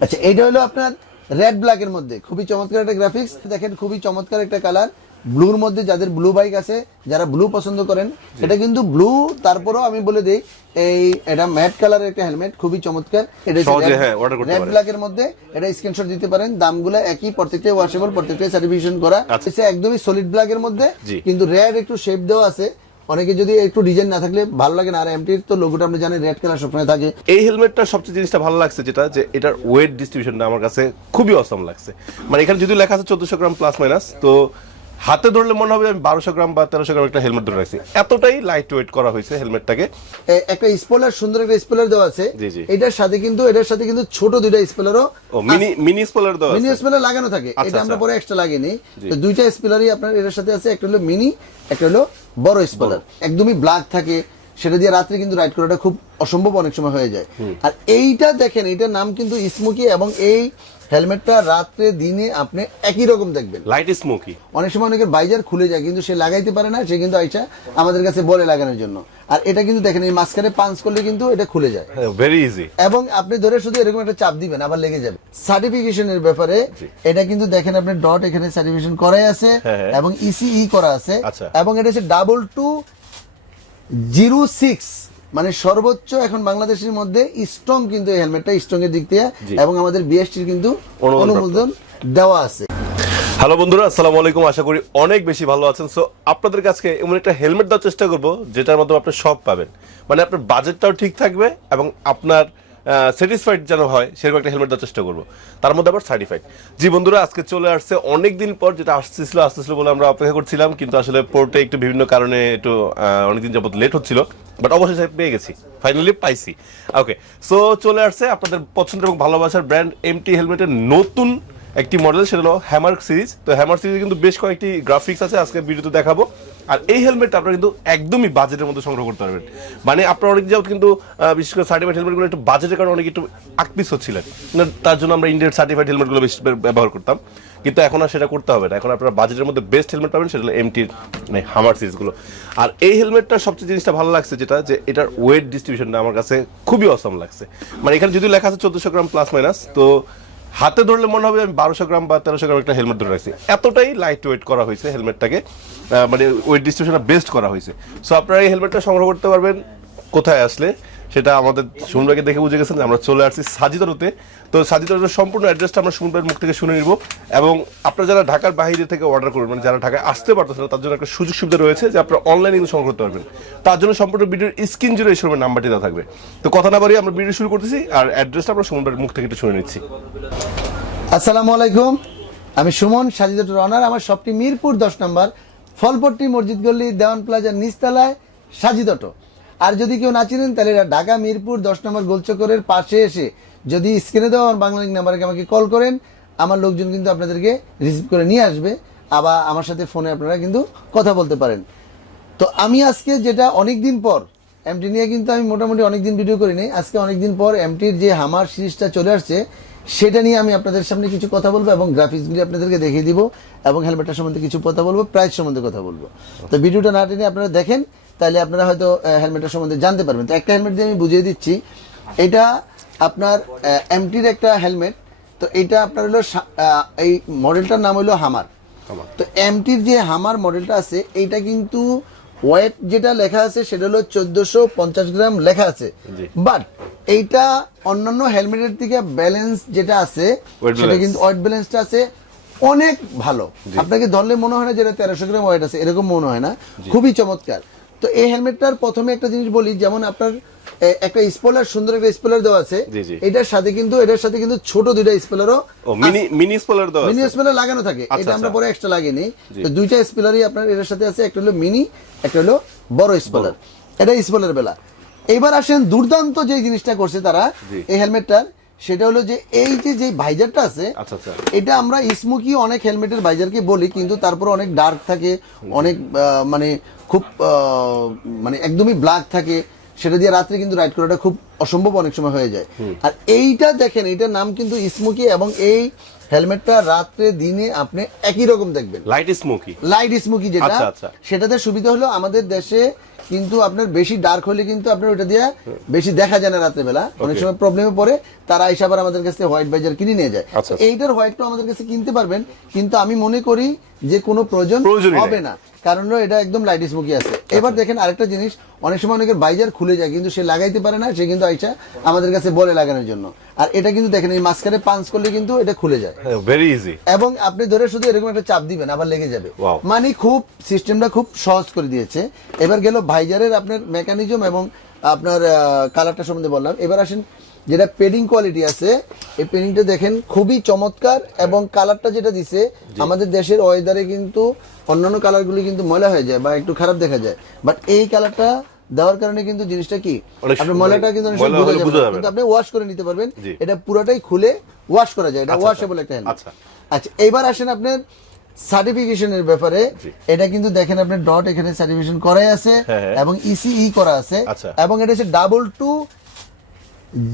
আচ্ছা এইটা হলো আপনার রেড ব্ল্যাক এর মধ্যে। খুবই চমৎকার একটা গ্রাফিক্স দেখেন খুবই চমৎকার একটা কালার ব্লুর মধ্যে যাদের ব্লু বাইক আছে যারা ব্লু পছন্দ করেন এটা কিন্তু ব্লু তারপরেও আমি বলে দিই এই এটা ম্যাট কালারের একটা হেলমেট খুবই চমৎকার। এটা সহজে, হ্যাঁ, order করতে রেড পারেন। ব্ল্যাক এর মধ্যে এটা স্ক্রিনশট দিতে পারেন। দামগুলো একই প্রত্যেকটা ওয়াশেবল প্রত্যেকটা সার্টিফিকেশন করা। আচ্ছা। একদমই সলিড ব্ল্যাক এর মধ্যে কিন্তু রেড একটু শেপ দেওয়া আছে। অনেকে যদি একটু ডিজাইন না থাকলে ভালো লাগে না। আর এমটির তো লোগোটা আপনি জানেন রেড কালার সবসময় থাকে। এই হেলমেটটার সবচেয়ে জিনিসটা ভালো লাগছে যেটা যে এটার ওয়েট ডিস্ট্রিবিউশনটা আমার কাছে খুবই অসম লাগছে। মানে এখানে যদি লেখা আছে চোদ্দশো গ্রাম প্লাস মাইনাস তো হাতে ধরলে মনে হবে আমি বারোশো গ্রাম বা তেরোশো গ্রাম একটা হেলমেট ধরে রাখছি। এতটাই লাইট ওয়েট করা হয়েছে হেলমেটটাকে একটা স্পলার সুন্দর একটা স্পলার দেওয়া আছে। এটার সাথে কিন্তু এটার সাথে কিন্তু ছোট দুইটা স্পলারও ও মিনি মিনি স্পলার দেওয়া মিনি স্পলার লাগানো থাকে। আচ্ছা, এটা আমরা আচ্ছা। পরে এক্সট্রা লাগিনি তো দুইটা স্পলারই আপনার এটার সাথে আছে একটা হলো মিনি একটা হলো বড় স্পলার। একদমই ব্লাক থাকে সেটা দিয়ে রাত্রে কিন্তু রাইড করাটা খুব অসম্ভব অনেক সময় হয়ে যায়। আর এইটা দেখেন এইটার নাম কিন্তু স্মোকি এবং এই হেলমেটটা রাত্রে দিনে আপনি একই রকম দেখবেন। লাইট স্মোকি অনেক সময় অনেকের বাইজার খুলে যায় কিন্তু সে লাগাইতে পারে না সে কিন্তু আইসা আমাদের কাছে বলে লাগানোর জন্য। আর এটা কিন্তু দেখেন এই মাঝখানে পাঞ্চ করলে কিন্তু এটা খুলে যায়। ভেরি ইজি এবং আপনি ধরে শুধু এরকম একটা চাপ দিবেন আবার লেগে যাবে। সার্টিফিকেশনের ব্যাপারে এটা কিন্তু দেখেন আপনি ডট এখানে সার্টিফিকেশন করাই আছে হ্যাঁ, হ্যাঁ। এবং ইসিই করা আছে। আচ্ছা। এবং এটা হচ্ছে ডাবল টু জিরো সিক্স মানে সর্বোচ্চ এখন বাংলাদেশের মধ্যে স্ট্রং কিন্তু এই হেলমেটটা স্ট্রং এর দিক দিয়ে এবং আমাদের বিএসটির কিন্তু অনুমোদন অনুমোদন দেওয়া আছে। হ্যালো বন্ধুরা আসসালামু আলাইকুম। আশা করি অনেক বেশি ভালো আছেন। সো আপনাদের কাছে এমন একটা হেলমেট দেওয়ার চেষ্টা করব যেটার মাধ্যমে আপনি সব পাবেন। মানে আপনার বাজেটটাও ঠিক থাকবে এবং আপনার স্যাটিসফাইড যেন হয়, সেরকম একটা হেলমেট দেওয়ার চেষ্টা করব। তার মধ্যে আবার সার্টিফাইড জি বন্ধুরা, আজকে চলে আসছে অনেক দিন পর, যেটা আসতেছিল আসতেছিল বলে আমরা অপেক্ষা করছিলাম, কিন্তু আসলে পোর্টে একটু বিভিন্ন কারণে একটু অনেকদিন যাবত লেট হচ্ছিল বাট অবশেষে পেয়ে গেছি ফাইনালি পাইছি। ওকে সো চলে আসছে আপনাদের পছন্দ এবং ভালোবাসার ব্র্যান্ড এমটি হেলমেটের নতুন একটি মডেল সেটা হলো হ্যামার সিরিজ তো হ্যামার সিরিজে কিন্তু বেশ কয়েকটি গ্রাফিক্স আছে, আজকে ভিডিওতে দেখাবো। আর এই হেলমেটটা আপনারা কিন্তু একদমই বাজেটের মধ্যে সংগ্রহ করতে পারবেন। মানে আপনারা অনেক যাও কিন্তু বিশেষ করে সার্টিফাইড হেলমেটগুলো একটু বাজেটের কারণে অনেক একটু আকপিস হচ্ছিলেন তার জন্য আমরা ইন্ডিয়ান সার্টিফাইড হেলমেটগুলো বেশি ব্যবহার করতাম। কিন্তু এখন আর সেটা করতে হবে না। এখন আপনারা বাজেটের মধ্যে বেস্ট হেলমেট পাবেন, সেটা হলো এমটির মানে হামার সিরিজগুলো আর এই হেলমেটটা সবচেয়ে জিনিসটা ভালো লাগছে যেটা, যে এটার ওয়েট ডিস্ট্রিবিউশনটা আমার কাছে খুবই অসম লাগছে। মানে এখানে যদি লেখা আছে চোদ্দশো গ্রাম প্লাস মাইনাস তো হাতে ধরলে মনে হবে আমি বারোশো গ্রাম বা তেরোশো গ্রাম একটা হেলমেট ধরে রাখছি। এতটাই লাইট ওয়েট করা হয়েছে হেলমেটটাকে মানে ওয়েট ডিস্ট্রিবিউশনটা বেস্ট করা হয়েছে। সো আপনারা এই হেলমেটটা সংগ্রহ করতে পারবেন, কোথায় আসলে? সেটা আমাদের সুমনভাইকে দেখে বুঝে গেছেন আমরা চলে আসছি সাজিদারুতে তো সাজিদারুতের সম্পূর্ণ অ্যাড্রেসটা আমরা সুমনভাইয়ের মুখ থেকে শুনে নিব এবং আপনারা যারা ঢাকার বাইরে থেকে অর্ডার করবেন মানে যারা ঢাকায় আসতে পারতেছেন তার জন্য একটা সুযোগ সুবিধা রয়েছে যে আপনারা অনলাইনে কিন্তু সংগ্রহ করতে পারবেন। তার জন্য সম্পূর্ণ ভিডিওর স্ক্রিন জুড়ে এই শোরুমের নাম্বারটি দেওয়া থাকবে। তো কথা না বাড়িয়ে আমরা ভিডিও শুরু করতেছি আর অ্যাড্রেসটা আমরা সুমনভাইয়ের মুখ থেকে একটু শুনে নিচ্ছি। আসসালামু আলাইকুম। আমি সুমন, সাজিদা রনার আমার শপটি মিরপুর দশ নম্বর, ফলপট্টি মসজিদ গল্লি দেওয়ান প্লাজার নিচতলায় সাজিদটো আর যদি কেউ না চিনেন তাহলে এটা ঢাকা মিরপুর দশ নম্বর গোলচক্করের পাশে এসে যদি স্ক্রিনে দেওয়া আমার বাংলা নাম্বারে আমাকে কল করেন আমার লোকজন কিন্তু আপনাদেরকে রিসিভ করে নিয়ে আসবে। আবার আমার সাথে ফোনে আপনারা কিন্তু কথা বলতে পারেন। তো আমি আজকে যেটা অনেক দিন পর এমটি নিয়ে কিন্তু আমি মোটামুটি অনেক দিন ভিডিও করিনি আজকে অনেক দিন পর এমটির যে হামার সিরিজটা চলে আসছে সেটা নিয়ে আমি আপনাদের সামনে কিছু কথা বলব এবং গ্রাফিক্সগুলি আপনাদেরকে দেখিয়ে দিব এবং হেলমেটটার সম্বন্ধে কিছু কথা বলব প্রাইস সম্বন্ধে কথা বলব। তো ভিডিওটা না টেনে আপনারা দেখেন তাহলে আপনারা হয়তো হেলমেটের সম্বন্ধে জানতে পারবেন। তো একটা হেলমেট দিয়ে আমি বুঝিয়ে দিচ্ছি এটা আপনার এমটির একটা হেলমেট তো এটা আপনার হলো এই মডেলটার নাম হলো হামার তো এমটির যে হামার মডেলটা আছে এইটা কিন্তু ওয়েট যেটা লেখা আছে সেটা হলো চোদ্দশো পঞ্চাশ গ্রাম লেখা আছে। বাট এইটা অন্যান্য হেলমেটের থেকে ব্যালেন্স যেটা আছে সেটা কিন্তু ওয়েট ব্যালেন্সটা আছে অনেক ভালো। আপনাকে ধরলে মনে হয় না যেটা তেরোশো গ্রাম ওয়েট আছে এরকম মনে হয় না। খুবই চমৎকার। তো এই হেলমেটটার প্রথমে একটা জিনিস বলি যেমন আপনার একটা স্পলার সুন্দর একটা স্পলার দেওয়া আছে। এটার সাথে কিন্তু এটার সাথে কিন্তু ছোট দুইটা স্পলারও মিনি মিনি স্পলার দেওয়া মিনি স্পেলার লাগানো থাকে। আচ্ছা, এটা আমরা আচ্ছা। পরে এক্সট্রা লাগিনি। তো দুইটা স্পেলারই আপনার এটার সাথে আছে একটা হলো মিনি একটা হলো বড় স্পেলার এটা স্পেলার বেলা। এবার আসেন দুর্দান্ত যে জিনিসটা করছে তারা এই হেলমেটটার। সেটা হলো যে এই যে যে ভাইজারটা আছে আচ্ছা আচ্ছা। এটা আমরা স্মোকি অনেক হেলমেটের ভাইজারকে বলি কিন্তু তারপর অনেক ডার্ক থাকে অনেক মানে খুব মানে একদমই ব্ল্যাক থাকে সেটা দিয়ে রাত্রে কিন্তু রাইড করাটা খুব অসম্ভব অনেক সময় হয়ে যায়। আর এইটা দেখেন এইটার নাম কিন্তু স্মোকি এবং এই হেলমেটটা রাত্রে দিনে আপনি একই রকম দেখবেন। Light smoky? লাইট স্মোকি যেটা আচ্ছা। সেটাতে সুবিধা হলো আমাদের দেশে কিন্তু আপনার বেশি ডার্ক হলে কিন্তু আপনার ওটা দিয়ে বেশি দেখা যায় না রাতের বেলা অনেক সময় প্রবলেমে পড়ে তারা এসে আবার আমাদের কাছে হোয়াইট বাইজার কিনে নিয়ে যায়। আচ্ছা, তো এইটার হোয়াইটটা আমাদের কাছে কিনতে পারবেন কিন্তু আমি মনে করি যে কোনো প্রয়োজন হবে না। কারণ এটা একদম লাইট স্মোকি আছে। এবার দেখেন আরেকটা জিনিস অনেক সময় অনেকের বাইজার খুলে যায় কিন্তু সে লাগাইতে পারে না সে কিন্তু আইসা আমাদের কাছে বলে লাগানোর জন্য। আর এটা কিন্তু দেখেন এই মাঝখানে পাঞ্চ করলে কিন্তু এটা খুলে যায়। ভেরি ইজি এবং আপনি ধরে শুধু এরকম একটা চাপ দিবেন আবার লেগে যাবে। মানে খুব সিস্টেমটা খুব সহজ করে দিয়েছে। এবার গেল ভাইজারের আপনার মেকানিজম এবং আপনার কালারটা সম্বন্ধে বললাম। এবার আসেন যেটা পেডিং কোয়ালিটি আছে এই পেডিংটা দেখেন খুবই চমৎকার এবং কালারটা যেটা দিছে আমাদের দেশের ওয়েদারে কিন্তু অন্যান্য কালারগুলি কিন্তু ময়লা হয়ে যায় বা একটু খারাপ দেখা যায়। বাট এই কালারটা দেওয়ার কারণে কিন্তু জিনিসটা কি? আপনার ময়লাটা কিন্তু কিন্তু আপনি ওয়াশ করে নিতে পারবেন। এটা পুরোটাই খুলে ওয়াশ করা যায়। এটা আচ্ছা, ওয়াশেবল একটা। আচ্ছা। আচ্ছা এবার আসেন আপনার সার্টিফিকেশনের ব্যাপারে এটা কিন্তু দেখেন আপনার ডট এখানে সার্টিফিকেশন করাই আছে হ্যাঁ, হ্যাঁ। এবং ইসিই করা আছে আচ্ছা। এবং এটা হচ্ছে ডাবল টু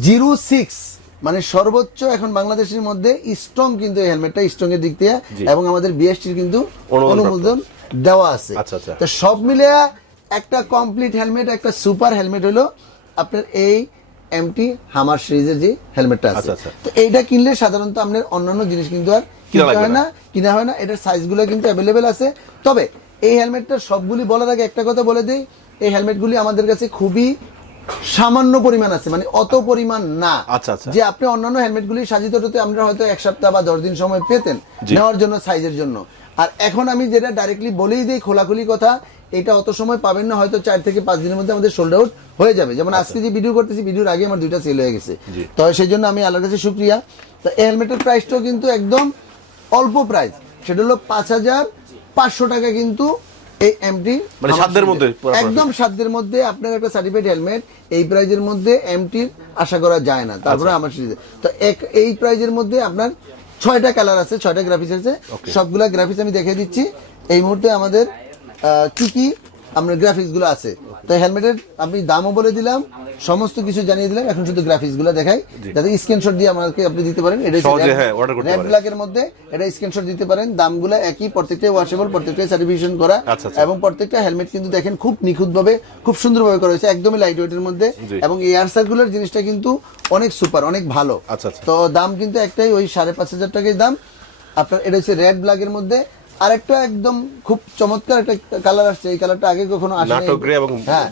জিরো সিক্স মানে সর্বোচ্চ এখন বাংলাদেশের মধ্যে স্ট্রং কিন্তু এই হেলমেটটা স্ট্রং এর দিক জি। এবং আমাদের বিএসটির কিন্তু অনুমোদন দেওয়া আছে আচ্ছা, আচ্ছা। তো সব মিলে একটা কমপ্লিট হেলমেট একটা সুপার হেলমেট হলো আপনার এই এমটি হামার সিরিজের যে হেলমেটটা আছে। তো এইটা কিনলে সাধারণত আপনার অন্যান্য জিনিস কিন্তু আর কিনা হয় না। না কিনা হয় না এটার সাইজগুলো কিন্তু অ্যাভেলেবেল আছে। তবে এই হেলমেটটা সবগুলি বলার আগে একটা কথা বলে দিই এই হেলমেটগুলি আমাদের কাছে খুবই সামান্য পরিমাণ আছে মানে অত পরিমাণ না। আচ্ছা, আচ্ছা। যে আপনি অন্যান্য হেলমেটগুলি আমরা হয়তো এক সপ্তাহ বা দশ দিন সময় পেতেন নেওয়ার জন্য সাইজের জন্য। আর এখন আমি যেটা ডাইরেক্টলি বলেই দিই খোলাখুলি কথা এটা অত সময় পাবেন না হয়তো চার থেকে পাঁচ দিনের মধ্যে আমাদের সোল্ড আউট হয়ে যাবে। যেমন আজকে যে ভিডিও করতেছি ভিডিওর আগে আমার দুইটা সেল হয়ে গেছে। আচ্ছা। তো সেই জন্য আমি আল্লাহর কাছে শুক্রিয়া। তো এই হেলমেটের প্রাইসটাও কিন্তু একদম অল্প প্রাইস সেটা হলো পাঁচ হাজার পাঁচশো টাকা কিন্তু এই এমটি মানে সাধ্যের মধ্যে একদম সাধ্যের মধ্যে আপনার একটা সার্টিফাইড হেলমেট এই প্রাইজের মধ্যে এমটির আশা করা যায় না। তারপরে আচ্ছা। আমার সিরিজে তো এক এই প্রাইজের মধ্যে আপনার ছয়টা কালার আছে ছয়টা গ্রাফিক্স আছে। সবগুলা গ্রাফিক্স আমি দেখিয়ে দিচ্ছি। এই মুহূর্তে আমাদের কি কি আপনার গ্রাফিক্সগুলো আছে। তো হেলমেটের আপনি দামও বলে দিলাম সমস্ত কিছু জানিয়ে দিলাম এখন শুধু গ্রাফিক্সগুলো দেখাই যাতে স্ক্রিনশট দিয়ে আমাকে আপনি দিতে পারেন এটা রেড পারেন। ব্ল্যাকের মধ্যে এটা স্ক্রিনশট দিতে পারেন দামগুলো একই প্রত্যেকটা ওয়াশেবল প্রত্যেকটা সার্টিফিকেশন করা আচ্ছা, আচ্ছা। এবং প্রত্যেকটা হেলমেট কিন্তু দেখেন খুব নিখুঁত ভাবে খুব সুন্দর ভাবে করা হয়েছে একদমই লাইট ওয়েটের মধ্যে। এবং এয়ার সার্কুলার জিনিসটা কিন্তু অনেক সুপার অনেক ভালো আচ্ছা। তো দাম কিন্তু একটাই ওই সাড়ে পাঁচ হাজার টাকাই দাম আপনার এটা হচ্ছে রেড ব্ল্যাকের মধ্যে আরেকটা একদম খুব চমৎকার একটা কালার আসছে। এই কালারটা আগে কখনো আসে গ্রে এবং হ্যাঁ।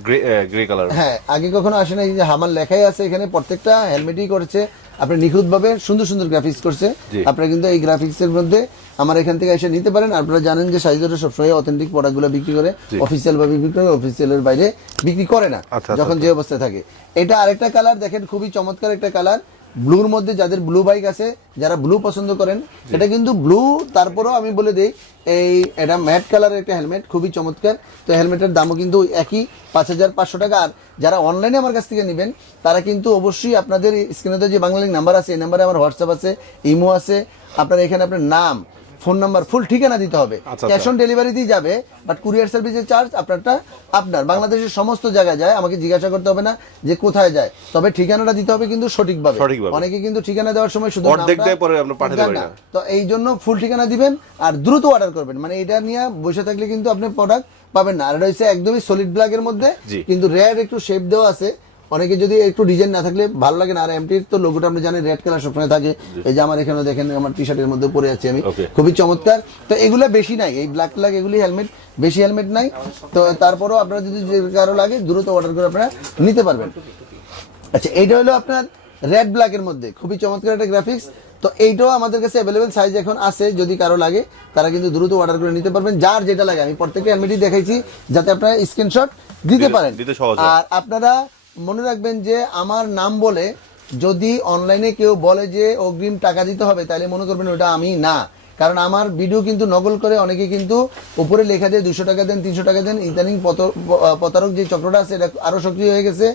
গ্রে কালার হ্যাঁ আগে কখনো আসে না এই যে হামার লেখাই আছে এখানে প্রত্যেকটা হেলমেটই করেছে। আপনি নিখুঁত ভাবে সুন্দর সুন্দর গ্রাফিক্স করছে। আপনারা কিন্তু এই গ্রাফিক্স এর মধ্যে আমার এখান থেকে এসে নিতে পারেন। আপনারা জানেন যে সাইজটা সবসময় অথেন্টিক প্রোডাক্টগুলো বিক্রি করে। অফিসিয়াল ভাবে বিক্রি করে অফিসিয়ালের বাইরে বিক্রি করে না আচ্ছা, আচ্ছা, যখন যে অবস্থায় থাকে। এটা আরেকটা কালার দেখেন খুবই চমৎকার একটা কালার ব্লুর মধ্যে যাদের ব্লু বাইক আছে যারা ব্লু পছন্দ করেন সেটা কিন্তু ব্লু তারপরেও আমি বলে দিই এই এটা ম্যাট কালারের একটা হেলমেট খুবই চমৎকার। তো হেলমেটের দামও কিন্তু একই পাঁচ হাজার পাঁচশো টাকা। আর যারা অনলাইনে আমার কাছ থেকে নেবেন তারা কিন্তু অবশ্যই আপনাদের স্ক্রিনে যে বাংলা নাম্বার আছে এই নাম্বারে আমার হোয়াটসঅ্যাপ আছে ইমো আছে। আপনার এখানে আপনার নাম ফোন নাম্বার ফুল ঠিকানা দিতে হবে। ক্যাশ অন ডেলিভারিতেই যাবে বাট কুরিয়ার সার্ভিসের চার্জ আপনারটা আপনার। বাংলাদেশের সমস্ত জায়গায় যায় আমাকে জিজ্ঞাসা করতে হবে না যে কোথায় যায়। তবে ঠিকানাটা দিতে হবে কিন্তু সঠিকভাবে। অনেকে কিন্তু ঠিকানা দেওয়ার সময় শুধু দেয়। তো এই জন্য ফুল ঠিকানা দিবেন আর দ্রুত অর্ডার করবেন। মানে এটা নিয়ে বসে থাকলে কিন্তু আপনি প্রোডাক্ট পাবেন না। আর এটা হচ্ছে একদমই সলিড ব্ল্যাকের মধ্যে কিন্তু রেড একটু শেপ দেওয়া আছে। অনেকে যদি একটু ডিজাইন না থাকলে ভালো লাগে না। আর এমটির তো লোগোটা আপনি জানেন রেড কালার সবসময় থাকে। এই যে আমার এখানে দেখেন আমার টি শার্টের মধ্যে পরে আছি আমি। খুবই চমৎকার। তো এগুলো বেশি নাই। এই ব্ল্যাক ব্ল্যাক এগুলি হেলমেট বেশি হেলমেট নাই। তো তারপরেও আপনারা যদি কারও লাগে দ্রুত অর্ডার করে আপনারা নিতে পারবেন। আচ্ছা এইটা হলো আপনার রেড ব্ল্যাকের মধ্যে। খুবই চমৎকার একটা গ্রাফিক্স তো এইটাও আমাদের কাছে অ্যাভেলেবেল সাইজ এখন আছে যদি কারও লাগে তারা কিন্তু দ্রুত অর্ডার করে নিতে পারবেন। যার যেটা লাগে আমি প্রত্যেকটা হেলমেটই দেখাইছি যাতে আপনারা স্ক্রিনশট দিতে পারেন। আর আপনারা মনে রাখবেন যে আমার নাম বলে যদি অনলাইনে কেউ বলে যে অগ্রিম টাকা দিতে হবে তাহলে মনে করবেন ওটা আমি না। কারণ আমার ভিডিও কিন্তু নকল করে অনেকে কিন্তু উপরে লেখা দেয় দুশো টাকা দেন তিনশো টাকা দেন ইদানিং প্রতারক যে চক্রটা আছে এটা আরও সক্রিয় হয়ে গেছে।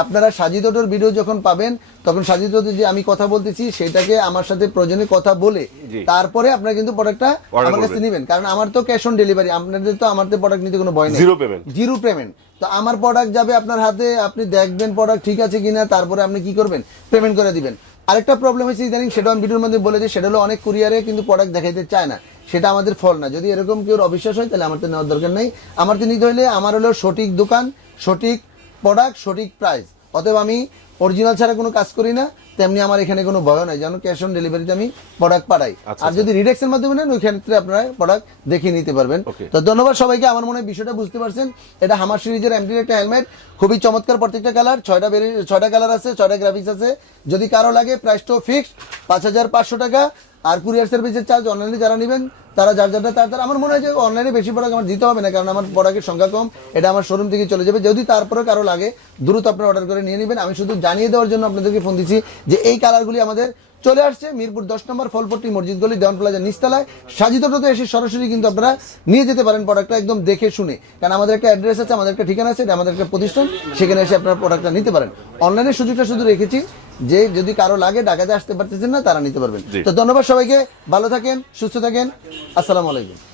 আপনারা সাজিদ অটোর ভিডিও যখন পাবেন তখন সাজিদ অটো যে আমি কথা বলতেছি সেটাকে আমার সাথে প্রয়োজনে কথা বলে তারপরে আপনারা কিন্তু প্রোডাক্টটা আমার কাছে নেবেন। কারণ আমার তো ক্যাশ অন ডেলিভারি আপনাদের তো আমার প্রোডাক্ট নিতে কোনো ভয় নেই। Zero payment। জিরো পেমেন্ট তো আমার প্রোডাক্ট যাবে আপনার হাতে, আপনি দেখবেন প্রোডাক্ট ঠিক আছে কিনা, তারপরে আপনি কি করবেন? পেমেন্ট করে দিবেন। আরেকটা প্রবলেম হয়েছে ইদানিং, সেটা আমি ভিডিওর মধ্যে বলেছি সেটা হলো অনেক কুরিয়ারে কিন্তু প্রোডাক্ট দেখাইতে চায় না। সেটা আমাদের ফল না। যদি এরকম কেউ অবিশ্বাস হয়, তাহলে আমার তো নেওয়ার দরকার নেই। আমার তো নিতে হলে আমার হলো সঠিক দোকান, সঠিক প্রোডাক্ট সঠিক প্রাইস অতএব আমি অরিজিনাল ছাড়া কোনো কাজ করি না। তেমনি আমার এখানে কোনো ভয় নাই যেন ক্যাশ অন ডেলিভারিতে আমি প্রোডাক্ট পাঠাই। আচ্ছা, আর যদি রিডেক্সের মাধ্যমে নেন ওই ক্ষেত্রে আপনারা প্রোডাক্ট দেখে নিতে পারবেন। তো ধন্যবাদ সবাইকে আমার মনে হয় বিষয়টা বুঝতে পারছেন। এটা হামার সিরিজের এমডির একটা হেলমেট খুবই চমৎকার প্রত্যেকটা কালার ছয়টা বেরি ছয়টা কালার আছে ছয়টা গ্রাফিক্স আছে। যদি কারও লাগে প্রাইসটাও ফিক্সড পাঁচ হাজার পাঁচশো টাকা আর কুরিয়ার সার্ভিসের চার্জ অনলাইনে যারা নেবেন, তারা যার যারটা তার তার। আমার মনে হয় যে অনলাইনে বেশি প্রোডাক্ট আমার দিতে হবে না, কারণ আমার প্রোডাক্টের সংখ্যা কম। এটা আমার শোরুম থেকে চলে যাবে। যদি তারপরে কারও লাগে, দ্রুত আপনারা অর্ডার করে নিয়ে নেবেন। আমি শুধু জানিয়ে দেওয়ার জন্য আপনাদেরকে ফোন দিচ্ছি যে এই কালারগুলি আমাদের চলে আসছে। মিরপুর দশ নম্বর ফলপট্টি মসজিদ গলি, দেওয়ান প্লাজা নিচতলায়। সাজিতটোতে এসে সরাসরি কিন্তু আপনারা নিয়ে যেতে পারেন প্রোডাক্টটা একদম দেখে শুনে। কারণ আমাদের একটা অ্যাড্রেস আছে, আমাদের একটা ঠিকানা আছে, এটা আমাদের একটা প্রতিষ্ঠান। সেখানে এসে আপনারা প্রোডাক্টটা নিতে পারেন। অনলাইনের সুযোগটা শুধু রেখেছি যে যদি কারও লাগে ঢাকাতে আসতে পারতেছেন না তারা নিতে পারবেন। তো ধন্যবাদ সবাইকে। ভালো থাকেন সুস্থ থাকেন। আসসালামু আলাইকুম।